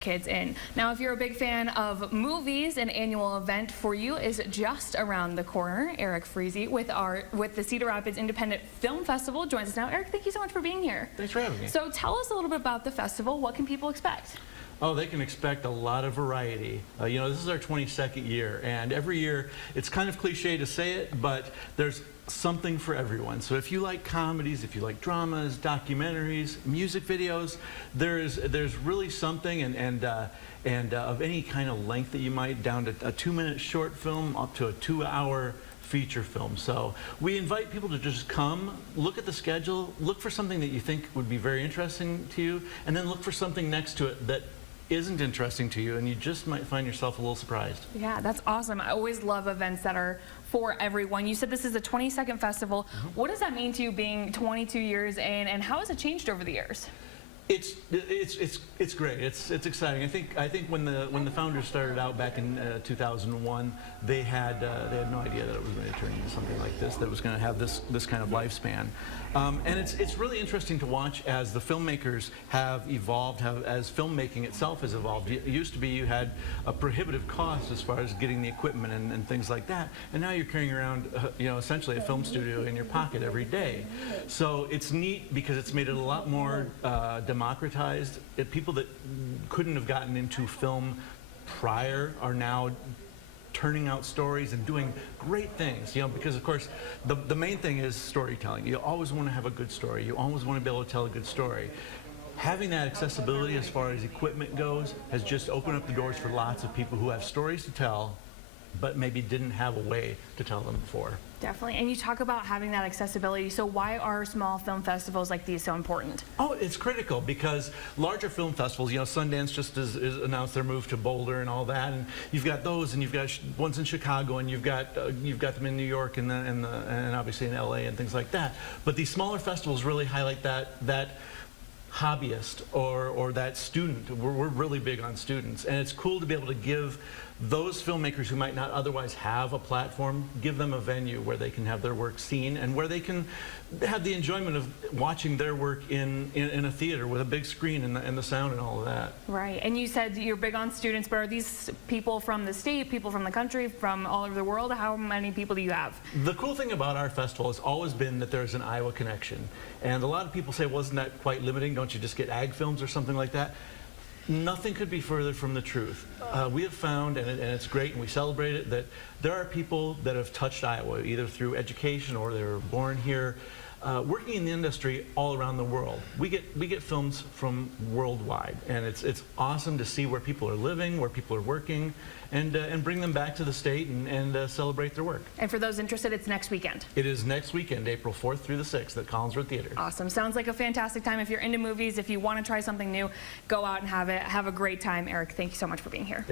kids in. Now, if you're a big fan of movies, an annual event for you is just around the corner. Eric Freezy with the Cedar Rapids Independent Film Festival joins us now. Eric, thank you so much for being here. Thanks for having me. So tell us a little bit about the festival. What can people expect? Oh, they can expect a lot of variety. You know, this is our 22nd year, and every year, it's kind of cliche to say it, but there's something for everyone. So if you like comedies, if you like dramas, documentaries, music videos, there's really something, and of any kind of length that you might, down to a 2-minute short film up to a 2-hour feature film. So we invite people to just come, look at the schedule, look for something that you think would be very interesting to you, and then look for something next to it that isn't interesting to you, and you just might find yourself a little surprised. Yeah, that's awesome. I always love events that are for everyone. You said this is a 22nd festival. What does that mean to you being 22 years in, and how has it changed over the years? It's great. It's exciting. I think when the founders started out back in 2001, they had no idea that it was going to turn into something like this, that was going to have this kind of lifespan. And it's really interesting to watch as the filmmakers have evolved, as filmmaking itself has evolved. It used to be you had a prohibitive cost as far as getting the equipment and things like that, and now you're carrying around essentially a film studio in your pocket every day. So it's neat because it's made it a lot more democratized. People that couldn't have gotten into film prior are now turning out stories and doing great things, because of course the main thing is storytelling. You always want to have a good story. You always want to be able to tell a good story. Having that accessibility as far as equipment goes has just opened up the doors for lots of people who have stories to tell but maybe didn't have a way to tell them before. Definitely. And you talk about having that accessibility. So why are small film festivals like these so important? Oh, it's critical because larger film festivals, Sundance just is announced their move to Boulder and all that, and you've got those, and you've got ones in Chicago, and you've got them in New York and obviously in LA and things like that. But these smaller festivals really highlight that hobbyist or that student. We're really big on students, and it's cool to be able to give those filmmakers who might not otherwise have a platform, give them a venue where they can have their work seen and where they can have the enjoyment of watching their work in a theater with a big screen and the sound and all of that. Right, and you said you're big on students, but are these people from the state, people from the country, from all over the world? How many people do you have? The cool thing about our festival has always been that there's an Iowa connection. And a lot of people say, wasn't that quite limiting? Don't you just get ag films or something like that? Nothing could be further from the truth. We have found, and it's great, and we celebrate it, that there are people that have touched Iowa, either through education or they were born here, working in the industry all around the world. We get films from worldwide, and it's awesome to see where people are living, where people are working, and bring them back to the state and celebrate their work. And for those interested, it's next weekend. It is next weekend, April 4th through the 6th at Collinsworth Theater. Awesome. Sounds like a fantastic time. If you're into movies, if you want to try something new, go out and have a great time. Eric, thank you so much for being here.